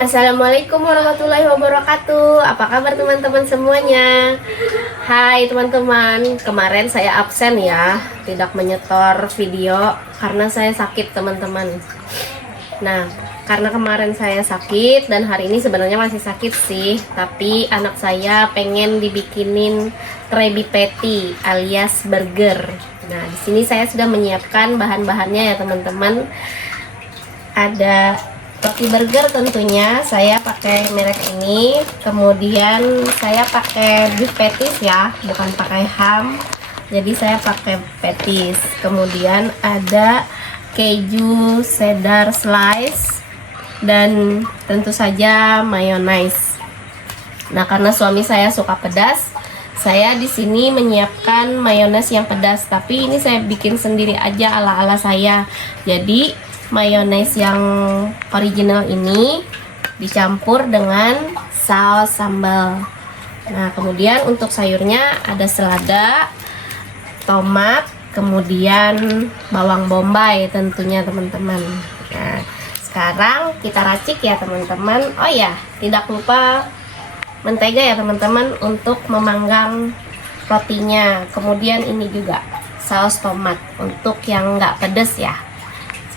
Assalamualaikum warahmatullahi wabarakatuh. Apa kabar teman-teman semuanya? Hai teman-teman, kemarin saya absen ya, tidak menyetor video karena saya sakit teman-teman. Nah, karena kemarin saya sakit dan hari ini sebenarnya masih sakit sih, tapi anak saya pengen dibikinin Krabby Patty alias burger. Nah, di sini saya sudah menyiapkan bahan-bahannya ya teman-teman. Ada roti burger, tentunya saya pakai merek ini. Kemudian saya pakai beef patties ya, bukan pakai ham, jadi saya pakai patties. Kemudian ada keju cheddar slice dan tentu saja mayonnaise. Nah, karena suami saya suka pedas, saya di sini menyiapkan mayonnaise yang pedas, tapi ini saya bikin sendiri aja ala-ala saya. Jadi mayonnaise yang original ini dicampur dengan saus sambal. Nah, kemudian untuk sayurnya ada selada, tomat, kemudian bawang bombay tentunya teman-teman. Nah, sekarang kita racik ya teman-teman. Oh ya, tidak lupa mentega ya teman-teman untuk memanggang rotinya. Kemudian ini juga saus tomat untuk yang nggak pedes ya.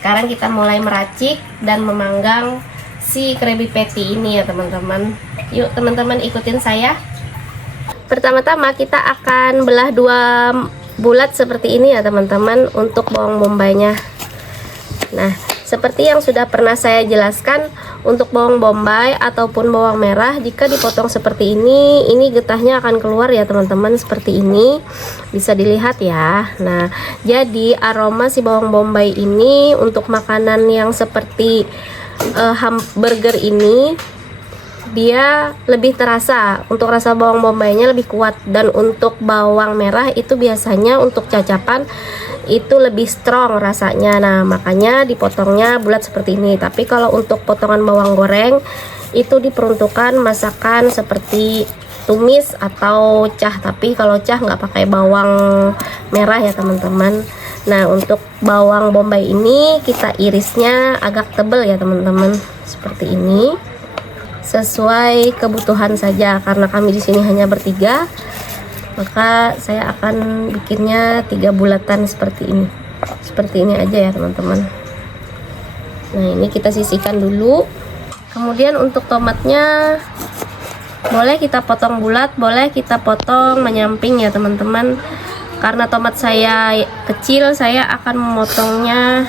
Sekarang kita mulai meracik dan memanggang si Krabby Patty ini ya teman-teman. Yuk teman-teman ikutin saya. Pertama-tama kita akan belah dua bulat seperti ini ya teman-teman untuk bawang bombaynya. Nah, seperti yang sudah pernah saya jelaskan, untuk bawang bombay ataupun bawang merah jika dipotong seperti ini getahnya akan keluar ya teman-teman, seperti ini bisa dilihat ya. Nah, jadi aroma si bawang bombay ini untuk makanan yang seperti hamburger ini dia lebih terasa, untuk rasa bawang bombaynya lebih kuat, dan untuk bawang merah itu biasanya untuk cacapan itu lebih strong rasanya. Nah, makanya dipotongnya bulat seperti ini. Tapi kalau untuk potongan bawang goreng itu diperuntukkan masakan seperti tumis atau cah, tapi kalau cah nggak pakai bawang merah ya teman-teman. Nah, untuk bawang bombay ini kita irisnya agak tebal ya teman-teman, seperti ini, sesuai kebutuhan saja. Karena kami di sini hanya bertiga, maka saya akan bikinnya 3 bulatan seperti ini aja ya teman-teman. Nah, ini kita sisihkan dulu. Kemudian untuk tomatnya boleh kita potong bulat, boleh kita potong menyamping ya teman-teman. Karena tomat saya kecil, saya akan memotongnya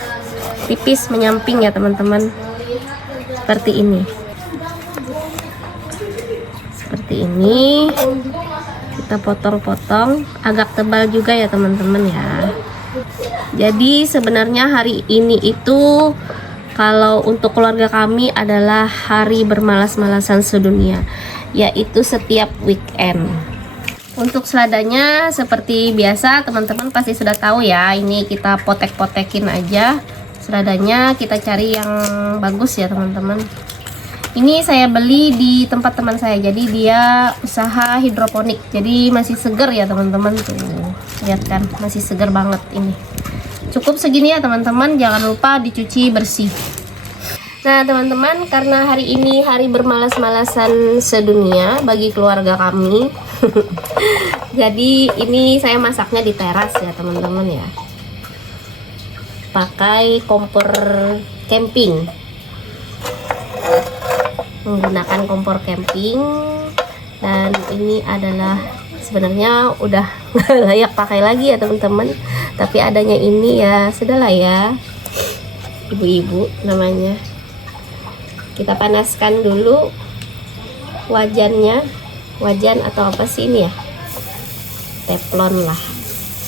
tipis menyamping ya teman-teman, seperti ini. Seperti ini kita potong-potong agak tebal juga ya teman-teman ya. Jadi sebenarnya hari ini itu kalau untuk keluarga kami adalah hari bermalas-malasan sedunia, yaitu setiap weekend. Untuk seladanya seperti biasa teman-teman pasti sudah tahu ya, ini kita potek-potekin aja seladanya. Kita cari yang bagus ya teman-teman. Ini saya beli di tempat teman saya, jadi dia usaha hidroponik, jadi masih seger ya teman-teman. Tuh, lihat kan, masih seger banget ini. Cukup segini ya teman-teman, jangan lupa dicuci bersih. Nah teman-teman, karena hari ini hari bermalas-malasan sedunia bagi keluarga kami, jadi ini saya masaknya di teras ya teman-teman ya, pakai kompor camping, menggunakan kompor camping. Dan ini adalah sebenarnya udah nggak layak pakai lagi ya teman-teman, tapi adanya ini ya sudahlah ya, ibu-ibu namanya. Kita panaskan dulu wajannya, wajan atau apa sih ini ya, teflon lah,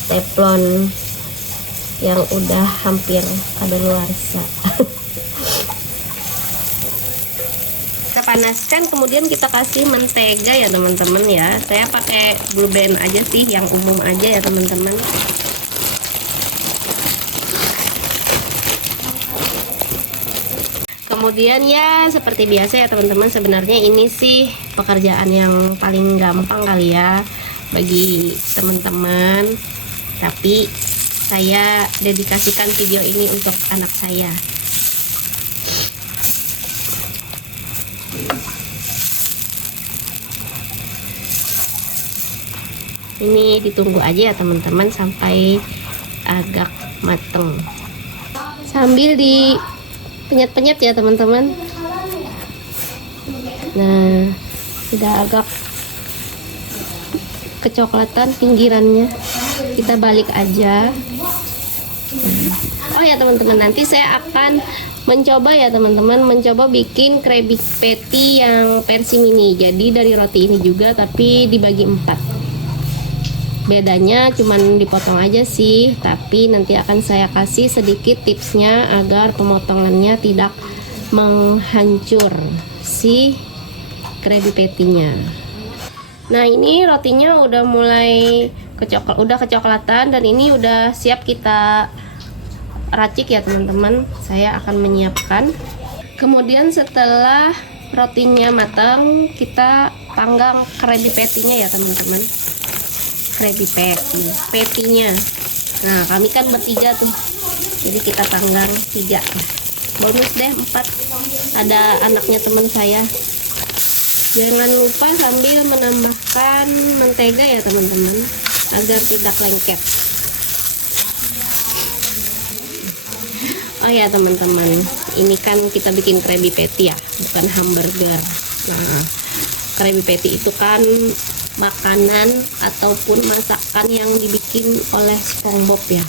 teflon yang udah hampir kadaluarsa. Kita panaskan, kemudian kita kasih mentega ya teman-teman ya. Saya pakai Blue Band aja sih, yang umum aja ya teman-teman. Kemudian ya seperti biasa ya teman-teman, sebenarnya ini sih pekerjaan yang paling gampang kali ya bagi teman-teman, tapi saya dedikasikan video ini untuk anak saya. Ini ditunggu aja ya teman-teman sampai agak mateng. Sambil di penyet-penyet ya teman-teman. Nah, sudah agak kecoklatan pinggirannya, kita balik aja. Oh ya teman-teman, nanti saya akan mencoba ya teman-teman, mencoba bikin Krabby Patty yang versi mini. Jadi dari roti ini juga tapi dibagi 4. Bedanya cuman dipotong aja sih, tapi nanti akan saya kasih sedikit tipsnya agar pemotongannya tidak menghancur si Krabby Patty-nya. Nah, ini rotinya udah mulai kecoklatan dan ini udah siap kita racik ya teman-teman. Saya akan menyiapkan. Kemudian setelah rotinya matang, kita panggang Krabby Patty-nya ya teman-teman. Krabby Patty-nya. Nah, kami kan bertiga tuh, jadi kita panggang 3. Bonus deh 4. Ada anaknya teman saya. Jangan lupa sambil menambahkan mentega ya teman-teman, agar tidak lengket. Oh ya teman-teman, ini kan kita bikin Krabby Patty ya, bukan hamburger. Nah, Krabby Patty itu kan makanan ataupun masakan yang dibikin oleh SpongeBob ya.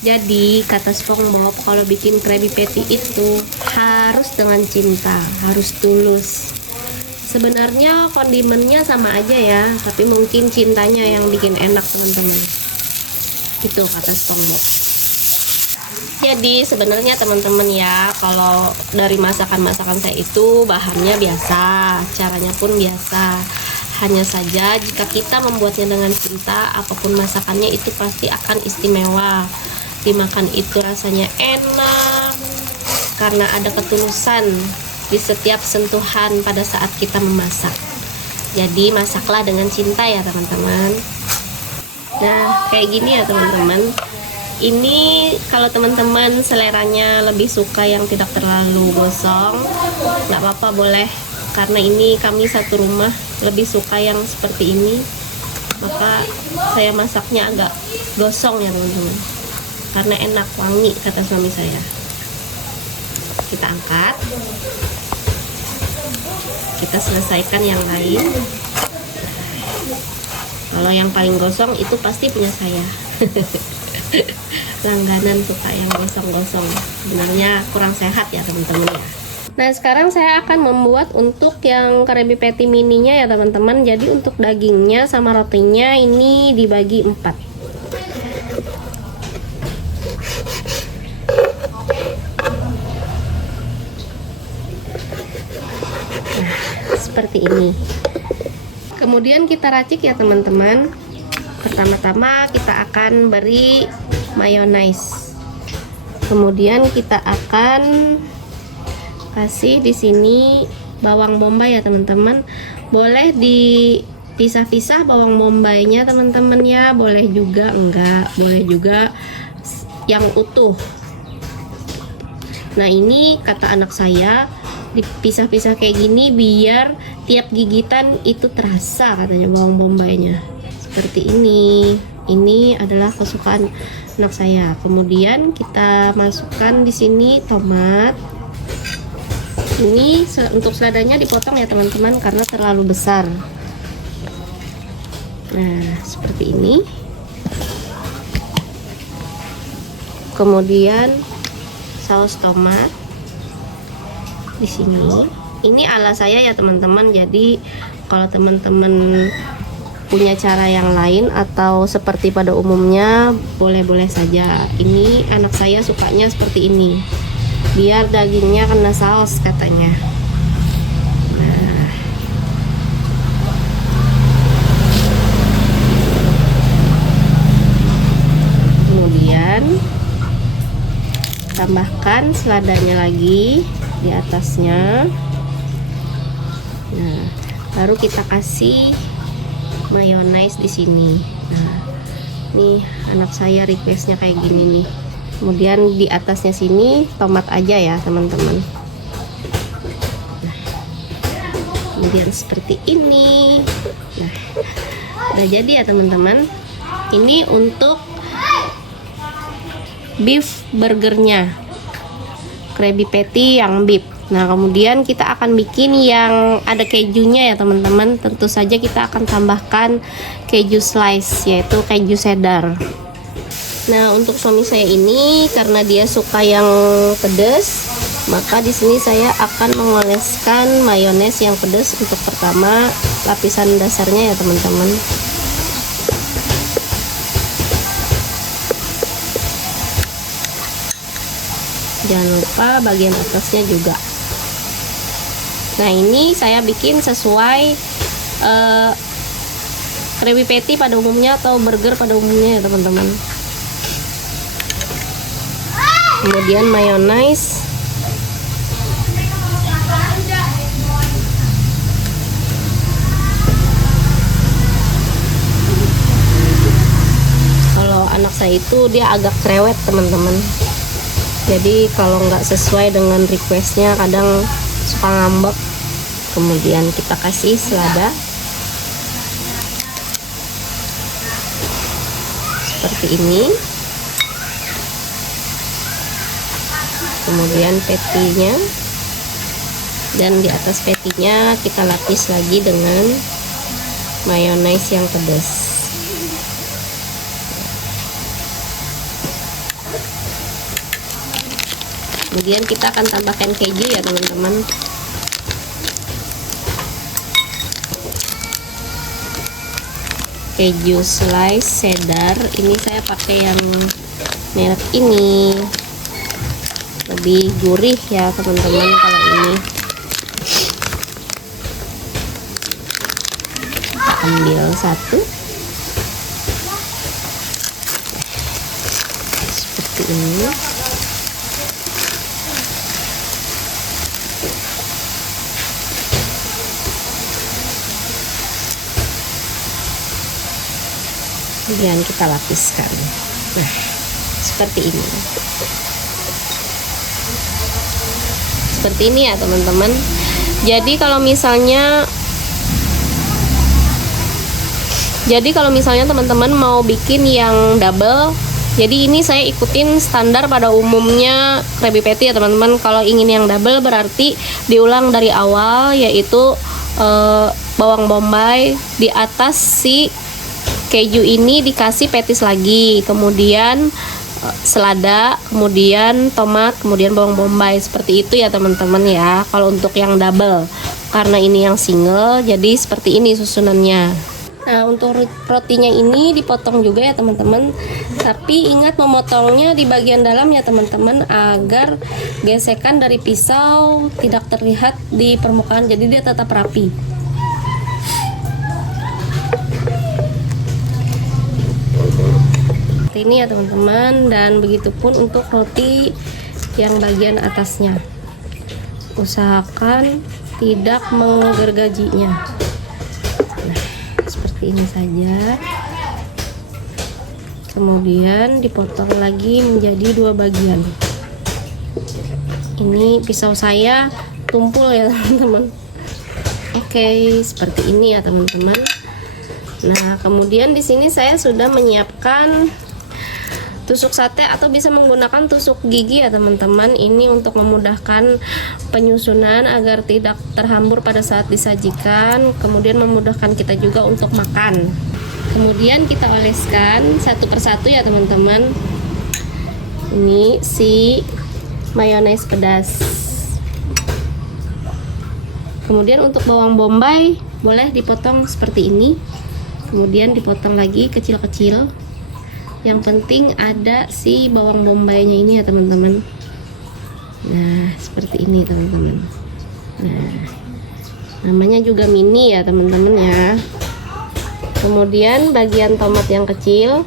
Jadi kata SpongeBob, kalau bikin Krabby Patty itu harus dengan cinta, harus tulus. Sebenarnya kondimennya sama aja ya, tapi mungkin cintanya yang bikin enak teman-teman. Itu kata SpongeBob. Jadi sebenarnya teman-teman ya, kalau dari masakan-masakan saya itu bahannya biasa, caranya pun biasa. Hanya saja jika kita membuatnya dengan cinta, apapun masakannya itu pasti akan istimewa. Dimakan itu rasanya enak karena ada ketulusan di setiap sentuhan pada saat kita memasak. Jadi masaklah dengan cinta ya teman-teman. Nah, kayak gini ya teman-teman. Ini kalau teman-teman seleranya lebih suka yang tidak terlalu gosong, nggak apa-apa, boleh. Karena ini kami satu rumah lebih suka yang seperti ini, maka saya masaknya agak gosong ya teman-teman, karena enak, wangi kata suami saya. Kita angkat, kita selesaikan yang lain. Kalau yang paling gosong itu pasti punya saya. Langganan suka yang gosong-gosong. Sebenarnya kurang sehat ya teman-teman ya. Nah, sekarang saya akan membuat untuk yang Krabby Patty mininya ya teman-teman. Jadi untuk dagingnya sama rotinya ini dibagi 4. Seperti ini. Kemudian kita racik ya teman-teman. Pertama-tama kita akan beri mayonaise. Kemudian kita akan kasih di sini bawang bombay ya teman-teman. Boleh dipisah-pisah bawang bombaynya teman-teman ya, boleh juga enggak, boleh juga yang utuh. Nah, ini kata anak saya, dipisah-pisah kayak gini biar tiap gigitan itu terasa katanya bawang bombaynya. Seperti ini. Ini adalah kesukaan anak saya. Kemudian kita masukkan di sini tomat. Ini untuk seladanya dipotong ya teman-teman karena terlalu besar. Nah, seperti ini. Kemudian saus tomat di sini. Ini ala saya ya teman-teman. Jadi kalau teman-teman punya cara yang lain atau seperti pada umumnya, boleh-boleh saja. Ini anak saya sukanya seperti ini, biar dagingnya kena saus katanya. Nah, kemudian tambahkan seladanya lagi di atasnya. Nah, baru kita kasih mayonaise di sini. Nah, nih anak saya requestnya kayak gini nih. Kemudian di atasnya sini tomat aja ya teman-teman. Nah, kemudian seperti ini. Nah, Nah, jadi ya teman-teman, ini untuk beef burgernya, Krabby Patty yang beef. Nah, kemudian kita akan bikin yang ada kejunya ya teman-teman. Tentu saja kita akan tambahkan keju slice, yaitu keju cheddar. Nah, untuk suami saya ini karena dia suka yang pedas, maka di sini saya akan mengoleskan mayones yang pedas untuk pertama lapisan dasarnya ya teman-teman. Jangan lupa bagian atasnya juga. Nah, ini saya bikin sesuai Krabby Patty pada umumnya atau burger pada umumnya ya teman-teman. Kemudian mayones, kalau anak saya itu dia agak cerewet teman-teman, jadi kalau nggak sesuai dengan requestnya kadang suka ngambek. Kemudian kita kasih selada seperti ini. Kemudian patty-nya, dan di atas patty-nya kita lapis lagi dengan mayones yang pedas. Kemudian kita akan tambahkan keju ya teman-teman. Keju slice cheddar, ini saya pakai yang merek ini, lebih gurih ya teman-teman kalau ini. Kita ambil satu seperti ini. Kemudian kita lapiskan. Nah, seperti ini. Seperti ini ya teman-teman. Jadi kalau misalnya teman-teman mau bikin yang double, jadi ini saya ikutin standar pada umumnya Krabby Patty ya teman-teman. Kalau ingin yang double berarti diulang dari awal, yaitu bawang bombay di atas si keju ini dikasih petis lagi, kemudian selada, kemudian tomat, kemudian bawang bombay. Seperti itu ya teman-teman ya kalau untuk yang double. Karena ini yang single, jadi seperti ini susunannya. Nah, untuk rotinya ini dipotong juga ya teman-teman, tapi ingat memotongnya di bagian dalam ya teman-teman, agar gesekan dari pisau tidak terlihat di permukaan, jadi dia tetap rapi. Ini ya teman-teman, dan begitupun untuk roti yang bagian atasnya, usahakan tidak menggergajinya. Nah, seperti ini saja. Kemudian dipotong lagi menjadi dua bagian. Ini pisau saya tumpul ya teman-teman. Oke, seperti ini ya teman-teman. Nah, kemudian di sini saya sudah menyiapkan tusuk sate atau bisa menggunakan tusuk gigi ya teman-teman. Ini untuk memudahkan penyusunan agar tidak terhambur pada saat disajikan, kemudian memudahkan kita juga untuk makan. Kemudian kita oleskan satu persatu ya teman-teman. Ini si mayones pedas. Kemudian untuk bawang bombay boleh dipotong seperti ini, kemudian dipotong lagi kecil-kecil. Yang penting ada si bawang bombaynya ini ya teman-teman. Nah, seperti ini teman-teman. Nah, namanya juga mini ya teman-teman ya. Kemudian bagian tomat yang kecil.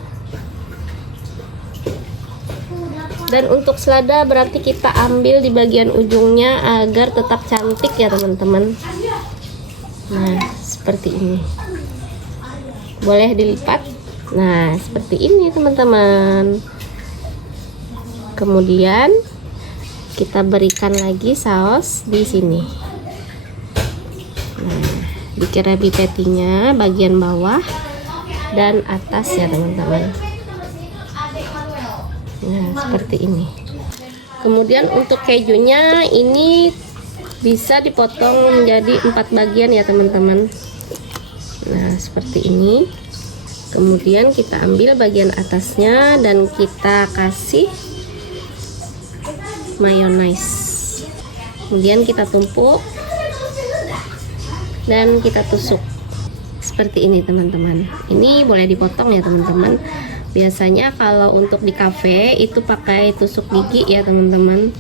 Dan untuk selada berarti kita ambil di bagian ujungnya agar tetap cantik ya teman-teman. Nah, seperti ini. Boleh dilipat. Nah, seperti ini teman-teman. Kemudian kita berikan lagi saus di sini. Nah, di Krabby Patty-nya bagian bawah dan atas ya teman-teman. Nah, seperti ini. Kemudian untuk kejunya ini bisa dipotong menjadi 4 bagian ya teman-teman. Nah, seperti ini. Kemudian kita ambil bagian atasnya dan kita kasih mayonnaise. Kemudian kita tumpuk dan kita tusuk seperti ini teman-teman. Ini boleh dipotong ya teman-teman. Biasanya kalau untuk di cafe itu pakai tusuk gigi ya teman-teman.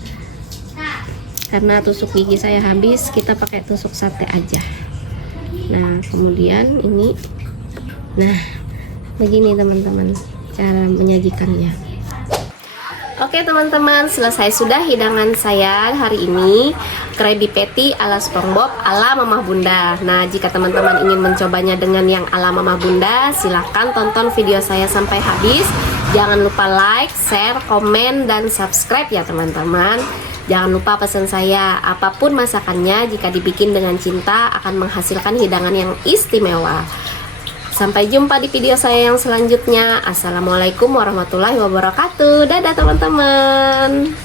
Karena tusuk gigi saya habis, kita pakai tusuk sate aja. Nah, kemudian ini, nah begini teman-teman cara menyajikannya. Oke teman-teman, selesai sudah hidangan saya hari ini, Krabby Patty ala SpongeBob ala Mamah Bunda. Nah, jika teman-teman ingin mencobanya dengan yang ala Mamah Bunda, silahkan tonton video saya sampai habis. Jangan lupa like, share, komen, dan subscribe ya teman-teman. Jangan lupa pesan saya, apapun masakannya jika dibikin dengan cinta akan menghasilkan hidangan yang istimewa. Sampai jumpa di video saya yang selanjutnya. Assalamualaikum warahmatullahi wabarakatuh. Dadah teman-teman.